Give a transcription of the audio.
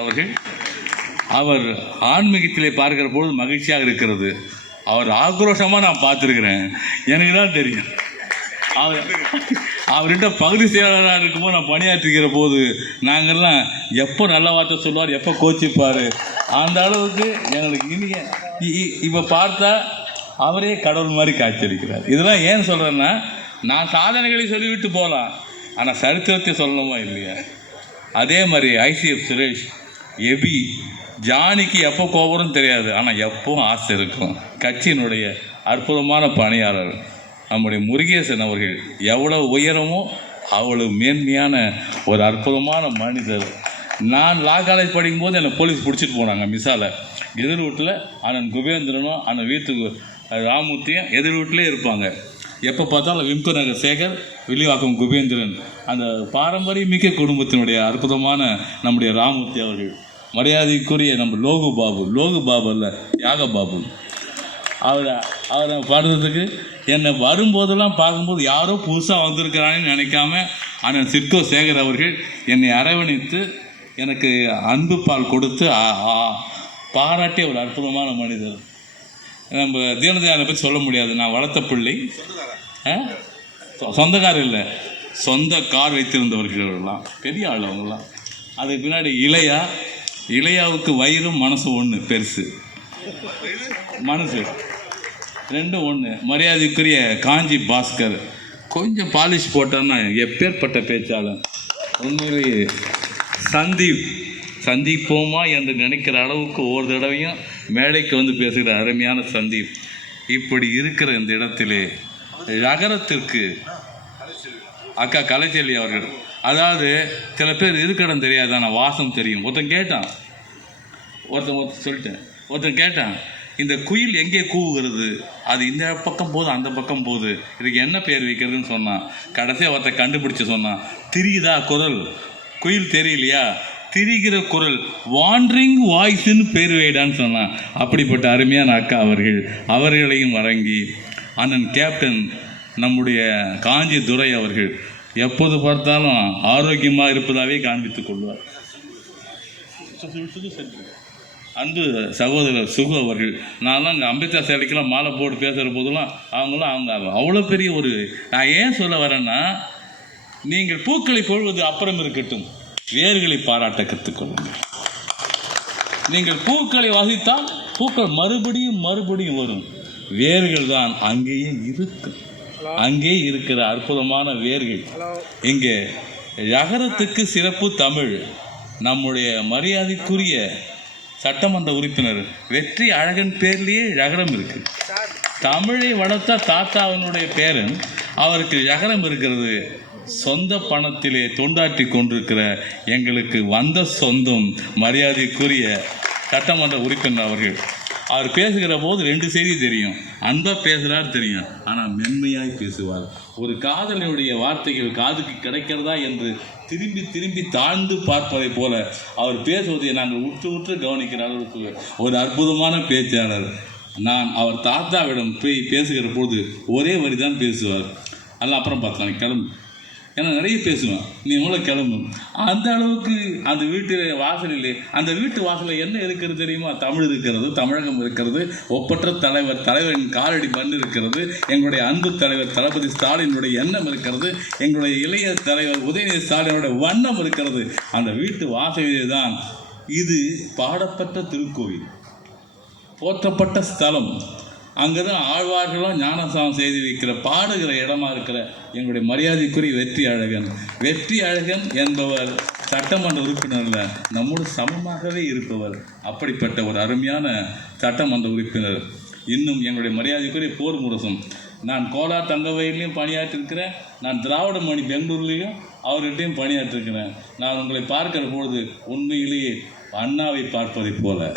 அவர்கள் அவர் ஆன்மீகத்திலே பார்க்கிற பொழுது மகிழ்ச்சியாக இருக்கிறது. அவர் ஆக்ரோஷமாக நான் பார்த்துருக்கிறேன். எனக்கு தான் தெரியும். அவர் அவர்கிட்ட பகுதி செயலாளராக இருக்கும்போது நான் பணியாற்றுகிற போது நாங்கள்லாம் எப்போ நல்ல வார்த்தை சொல்லுவார் எப்போ கோச்சிப்பார் அந்த அளவுக்கு எங்களுக்கு இனிய இப்போ பார்த்தா அவரே கடவுள் மாதிரி காட்சியளிக்கிறார். இதெல்லாம் ஏன் சொல்கிறேன்னா நான் சாதனைகளை சொல்லிவிட்டு போகலாம். ஆனால் சரித்திரத்தை சொல்லணுமா இல்லையா? அதே மாதிரி ஐசிஎஃப் சுரேஷ் எபி ஜானிக்கு எப்போ கோபுரம் தெரியாது ஆனால் எப்பவும் ஆசை இருக்கும். கட்சியினுடைய அற்புதமான பணியாளர் நம்முடைய முருகேசன் அவர்கள் எவ்வளவு உயரமோ அவ்வளவு மேன்மையான ஒரு அற்புதமான மனிதர். நான் லா காலேஜ் படிக்கும்போது என்னை போலீஸ் பிடிச்சிட்டு போனாங்க மிசால எதிர் வீட்டில் அண்ணன் குபேந்திரனும் அண்ணன் வீட்டுக்கு ராமூர்த்தியும் எதிர் வீட்டிலே இருப்பாங்க. எப்போ பார்த்தாலும் விம்கு நகர் சேகர் வில்லிவாக்கம் குபேந்திரன். அந்த பாரம்பரியமிக்க குடும்பத்தினுடைய அற்புதமான நம்முடைய ராமூர்த்தி அவர்கள். மரியாதைக்குரிய நம்ம லோகு பாபு லோகு பாபு இல்லை யாக பாபு. அவரை அவரை பாடுறதுக்கு என்னை வரும்போதெல்லாம் பார்க்கும்போது யாரோ புதுசாக வந்திருக்கிறான்னு நினைக்காம ஆனால் சிற்கோ சேகர் அவர்கள் என்னை அரவணைத்து எனக்கு அன்பு பால் கொடுத்து ஆ- பாராட்டிய ஒரு அற்புதமான மனிதர். நம்ம தீனதயாளை பற்றி சொல்ல முடியாது. நான் வளர்த்த பிள்ளை. ஆ? சொ- சொந்தக்காரர் இல்லை. சொந்த கார் வைத்திருந்தவர்களெல்லாம் பெரிய ஆள் அவங்களாம் அதுக்கு பின்னாடி இளையா இளையாவுக்கு வயிறும் மனசும் ஒன்று பெருசு. மனசு. ரெண்டும் ஒன்று மரியாதைக்குரிய காஞ்சி பாஸ்கர். கொஞ்சம் பாலிஷ் போட்டான்னா எப்பேற்பட்ட பேச்சாளர் உண்மையிலேயே சந்தீப் சந்திப்போமா என்று நினைக்கிற அளவுக்கு ஒவ்வொரு தடவையும் மேடைக்கு வந்து பேசுகிற அருமையான சந்தீப். இப்படி இருக்கிற இந்த இடத்திலே நகரத்திற்கு அக்கா கலைச்செல்வி அவர்கள். அதாவது சில பேர் இருக்கடம் தெரியாது? ஆனால் வாசம் தெரியும். ஒருத்தன் கேட்டான். ஒருத்தன் ஒருத்தன் சொல்லிட்டேன். ஒருத்தன் கேட்டான் இந்த குயில் எங்கே கூவுகிறது? அது இந்த பக்கம் போகுது அந்த பக்கம் போகுது. இதுக்கு என்ன பேர் வைக்கிறதுன்னு சொன்னான். கடைசியாக ஒருத்தன் கண்டுபிடிச்சு சொன்னான். திரியுதா குரல்? குயில் தெரியலையா? திரிகிற குரல் வாண்டரிங் வாய்ஸ்ன்னு பேர் வைடான்னு சொன்னான். அப்படிப்பட்ட அருமையான அக்கா அவர்கள். அவர்களையும் வழங்கி அண்ணன் கேப்டன் நம்முடைய காஞ்சி துரை அவர்கள் எப்போது பார்த்தாலும் ஆரோக்கியமாக இருப்பதாகவே காண்பித்துக் கொள்வார். அன்பு சகோதரர் சுகு அவர்கள் நான்லாம் அங்கே அம்பேத்கர் சிலைக்கெல்லாம் மாலை போட்டு பேசுகிற போதெல்லாம் அவங்களாம் அவங்க அவ்வளோ பெரிய ஒரு நான் ஏன் சொல்ல வரேன்னா நீங்கள் பூக்களை பொழுவது அப்புறம் இருக்கட்டும் வேர்களை பாராட்ட கற்றுக்கொள்ளுங்கள் நீங்கள் பூக்களை வசித்தால் பூக்கள் மறுபடியும் மறுபடியும் வரும். வேர்கள் தான் அங்கேயே இருக்கும். அங்கே இருக்கிற அற்புதமான வேர்கள். இங்கே யகரத்துக்கு சிறப்பு தமிழ். நம்முடைய மரியாதைக்குரிய சட்டமன்ற உறுப்பினர் வெற்றி அழகன் பேர்லேயே யகரம் இருக்கு. தமிழை வளர்த்த தாத்தாவினுடைய பேரன் அவருக்கு யகரம் இருக்கிறது. சொந்த பணத்திலே தொண்டாற்றி கொண்டிருக்கிற எங்களுக்கு வந்த சொந்தம் மரியாதைக்குரிய சட்டமன்ற உறுப்பினர் அவர்கள். அவர் பேசுகிற போது ரெண்டு செய்தி தெரியும். அந்த பேசுகிறார் தெரியும். ஆனால் மென்மையாய் பேசுவார். ஒரு காதலனுடைய வார்த்தைகள் காதுக்கு கிடைக்கிறதா என்று திரும்பி திரும்பி தாழ்ந்து பார்ப்பதைப் போல அவர் பேசுவதை நாங்கள் உற்று உற்று கவனிக்கிற அளவுக்கு ஒரு அற்புதமான பேச்சாளர். நான் அவர் தாத்தாவிடம் போய் பேசுகிற போது ஒரே வரி தான் பேசுவார். அதெல்லாம் அப்புறம் பார்க்கலாம். கிளம்பு. ஏன்னா நிறைய பேசுவேன். நீ எவ்வளோ கிளம்பு. அந்த அளவுக்கு அந்த வீட்டு வாசலில் அந்த வீட்டு வாசலில் என்ன இருக்கிறது தெரியுமா? தமிழ் இருக்கிறது தமிழகம் இருக்கிறது ஒப்பற்ற தலைவர் தலைவரின் காலடி மண் இருக்கிறது எங்களுடைய அன்பு தலைவர் தளபதி ஸ்டாலினுடைய எண்ணம் இருக்கிறது எங்களுடைய இளைய தலைவர் உதயநிதி ஸ்டாலினுடைய வண்ணம் இருக்கிறது. அந்த வீட்டு வாசலிலே தான் இது பாடப்பட்ட திருக்கோவில். போற்றப்பட்ட ஸ்தலம். அங்கே தான் ஆழ்வார்களும் ஞானசாரம் செய்து வைக்கிற பாடுகிற இடமா இருக்கிற எங்களுடைய மரியாதைக்குரிய வெற்றி அழகன். வெற்றி அழகன் என்பவர் சட்டமன்ற உறுப்பினரில் நம்மோடு சமமாகவே இருப்பவர். அப்படிப்பட்ட ஒரு அருமையான சட்டமன்ற உறுப்பினர். இன்னும் எங்களுடைய மரியாதைக்குரிய போர் முரசும் நான் கோலார் தங்கவயிலையும் பணியாற்றிருக்கிறேன். நான் திராவிட மணி பெங்களூர்லேயும் அவர்கிட்டையும் பணியாற்றிருக்கிறேன். நான் உங்களை பார்க்கிற பொழுது உண்மையிலேயே அண்ணாவை பார்ப்பதைப் போல.